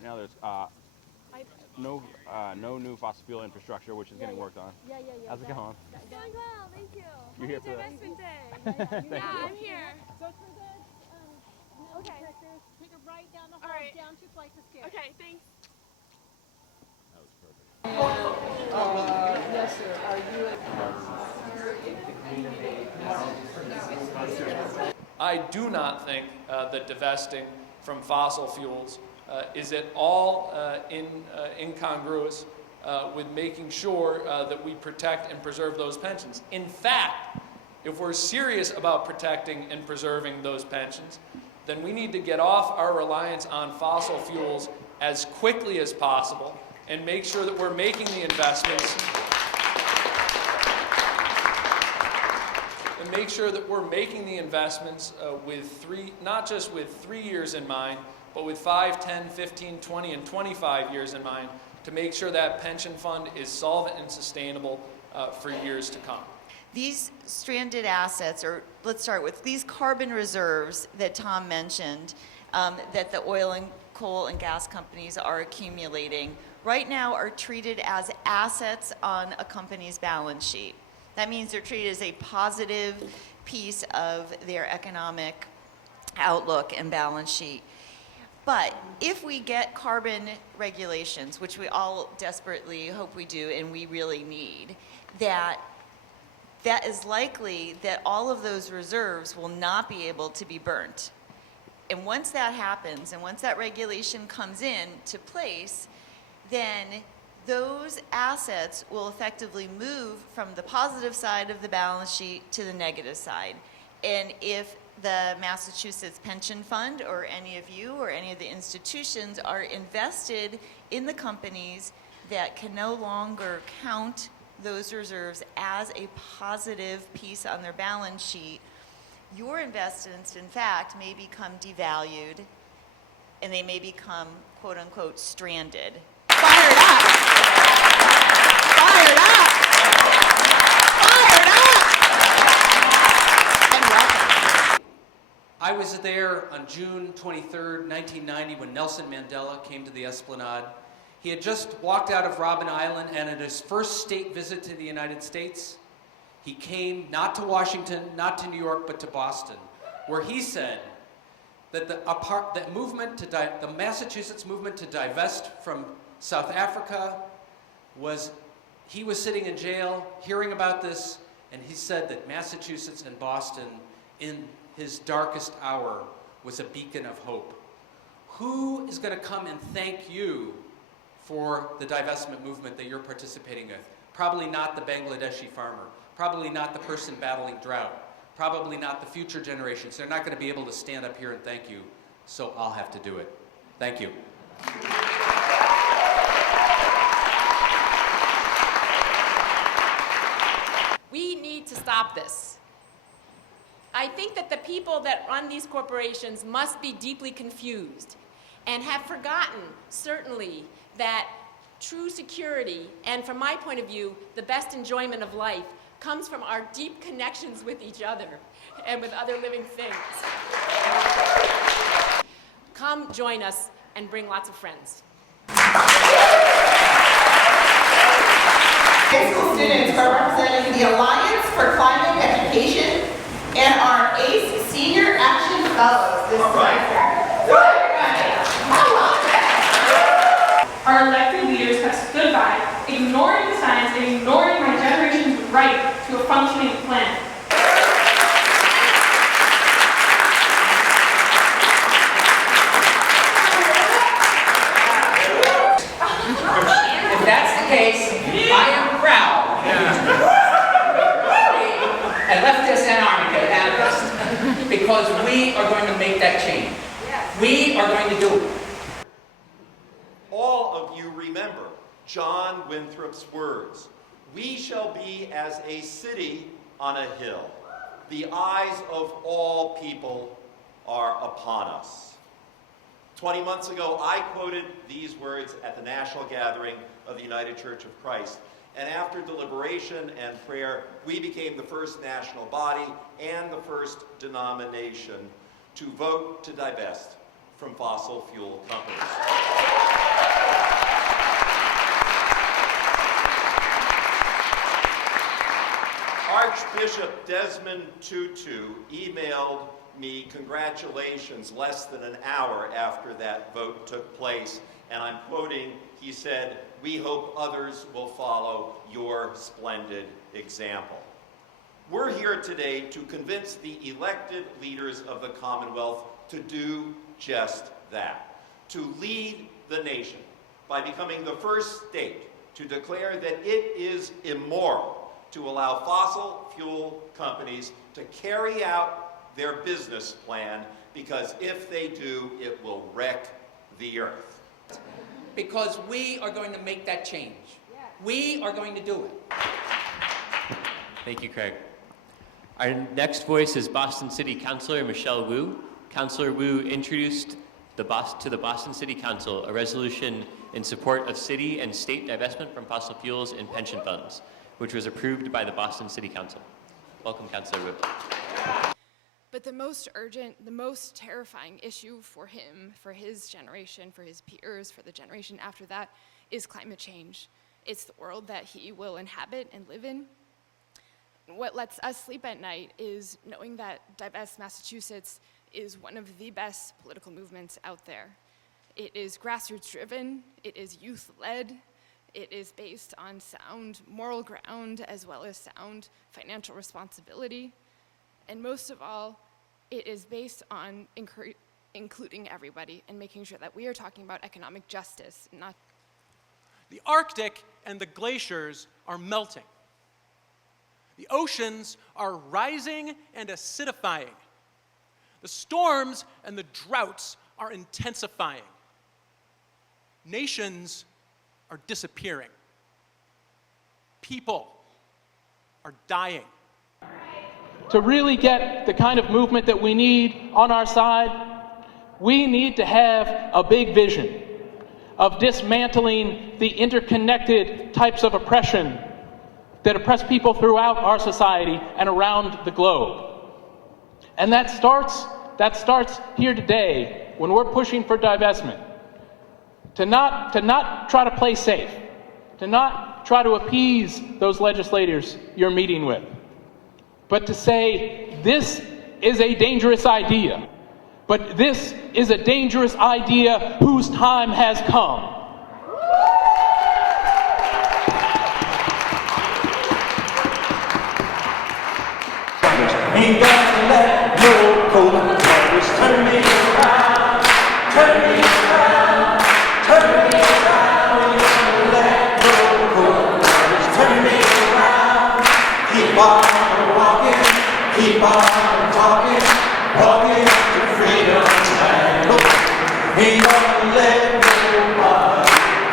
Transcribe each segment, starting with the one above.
right now there's no new fossil fuel infrastructure, which is getting worked on. Yeah. How's it going? It's going well, thank you. You're here for Divestment Day. Thank you. I'm here. Go through the Okay. detectors, take a right down the hall, All right. down 2 flights of stairs. Okay, thanks. Yes, sir. Are you I do not think that divesting from fossil fuels is at all incongruous with making sure that we protect and preserve those pensions. In fact, if we're serious about protecting and preserving those pensions, then we need to get off our reliance on fossil fuels as quickly as possible and make sure that we're making the investments not just with 3 years in mind, but with 5, 10, 15, 20, and 25 years in mind to make sure that pension fund is solvent and sustainable for years to come. These stranded assets, or let's start with these carbon reserves that Tom mentioned, that the oil and coal and gas companies are accumulating, right now are treated as assets on a company's balance sheet. That means they're treated as a positive piece of their economic outlook and balance sheet. But if we get carbon regulations, which we all desperately hope we do and we really need, that is likely that all of those reserves will not be able to be burnt. And once that happens, and once that regulation comes into place, then those assets will effectively move from the positive side of the balance sheet to the negative side. And if the Massachusetts Pension Fund or any of you or any of the institutions are invested in the companies that can no longer count those reserves as a positive piece on their balance sheet, your investments, in fact, may become devalued and they may become, quote unquote, stranded. Fired up! Fired up! Fired up! And welcome. I was there on June 23rd, 1990, when Nelson Mandela came to the Esplanade. He had just walked out of Robben Island, and at his first state visit to the United States, he came not to Washington, not to New York, but to Boston, where he said that the Massachusetts movement to divest from South Africa he was sitting in jail, hearing about this, and he said that Massachusetts and Boston, in his darkest hour, was a beacon of hope. Who is going to come and thank you for the divestment movement that you're participating with? Probably not the Bangladeshi farmer, probably not the person battling drought, probably not the future generations. They're not going to be able to stand up here and thank you, so I'll have to do it. Thank you. We need to stop this. I think that the people that run these corporations must be deeply confused and have forgotten, certainly, that true security, and from my point of view, the best enjoyment of life, comes from our deep connections with each other and with other living things. Come join us and bring lots of friends. High school students are representing the Alliance for Climate Education and our ACE Senior Action Fellows this semester. Our elected leaders have stood by, ignoring the science and ignoring my generation's right to a functioning planet. If that's the case, I am proud. I left this anarchist because we are going to make that change. We are going to do it. All of you remember John Winthrop's words. We shall be as a city on a hill. The eyes of all people are upon us. 20 months ago, I quoted these words at the National Gathering of the United Church of Christ. And after deliberation and prayer, we became the first national body and the first denomination to vote to divest from fossil fuel companies. Archbishop Desmond Tutu emailed me congratulations less than an hour after that vote took place, and I'm quoting, he said, "We hope others will follow your splendid example." We're here today to convince the elected leaders of the Commonwealth to do just that, to lead the nation by becoming the first state to declare that it is immoral to allow fossil fuel companies to carry out their business plan, because if they do, it will wreck the earth. Because we are going to make that change. We are going to do it. Thank you, Craig. Our next voice is Boston City Councilor Michelle Wu. Councilor Wu introduced to the Boston City Council a resolution in support of city and state divestment from fossil fuels and pension funds, which was approved by the Boston City Council. Welcome, Councilor Wu. But the most urgent, the most terrifying issue for him, for his generation, for his peers, for the generation after that, is climate change. It's the world that he will inhabit and live in. What lets us sleep at night is knowing that Divest Massachusetts is one of the best political movements out there. It is grassroots driven, it is youth led, it is based on sound moral ground as well as sound financial responsibility. And most of all, it is based on including everybody and making sure that we are talking about economic justice, not. The Arctic and the glaciers are melting. The oceans are rising and acidifying. The storms and the droughts are intensifying. Nations are disappearing. People are dying. To really get the kind of movement that we need on our side, we need to have a big vision of dismantling the interconnected types of oppression that oppress people throughout our society and around the globe. And that starts here today when we're pushing for divestment. To not try to play safe, to not try to appease those legislators you're meeting with, but to say, this is a dangerous idea, but this is a dangerous idea whose time has come. Ain't got to let no cold waters turn me around, turn me around, turn me around. Ain't got to let no cold waters turn me around. Keep on walking, keep on talking, walking to freedom's land. Ain't gonna let nobody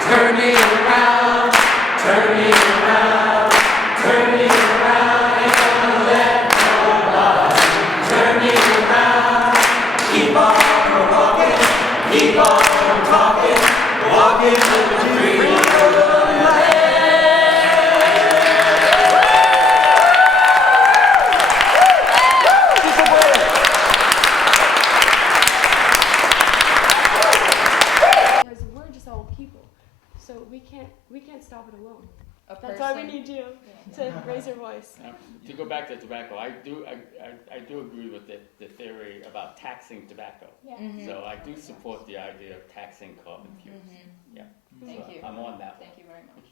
turn me around, turn me around, turn me around. Ain't gonna let nobody turn me around. Keep on walking, keep on talking, walking to freedom's land. Because we're just all people, so we can't stop it alone. That's why we need you to raise your voice. To go back to tobacco, I do agree with the theory about taxing tobacco. Yeah. So I do support the idea of taxing carbon fuels. Yeah. Thank So you. I'm on that. Thank you very much.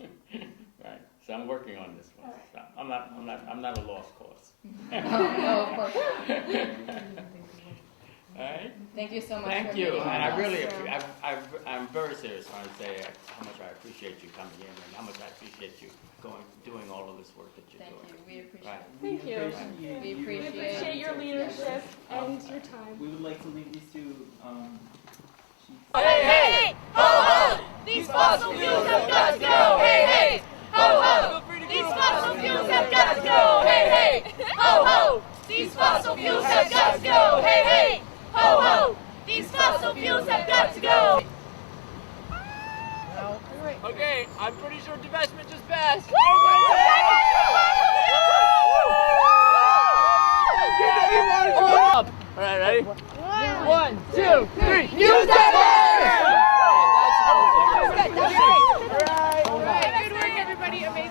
Right. So I'm working on this one. So I'm not a lost cause. No, of course. All right. Thank you so much. Thank for you, being and I with really, us. I'm very serious when I say how much I appreciate you coming in and how much I appreciate you doing all of this work that you're Thank doing. you. We appreciate Right. it. Thank you. We appreciate your leadership and your time. We would like to leave these two Hey, hey, ho, ho! These fossil fuels have got to go! Hey, hey, ho, ho! These fossil fuels have got to go! Hey, hey, ho, ho! These fossil fuels have got to go! Hey, hey, ho, ho! These fossil fuels have got to go! Okay, I'm pretty sure divestment just passed. All right, ready? 1, 2, 3. Use that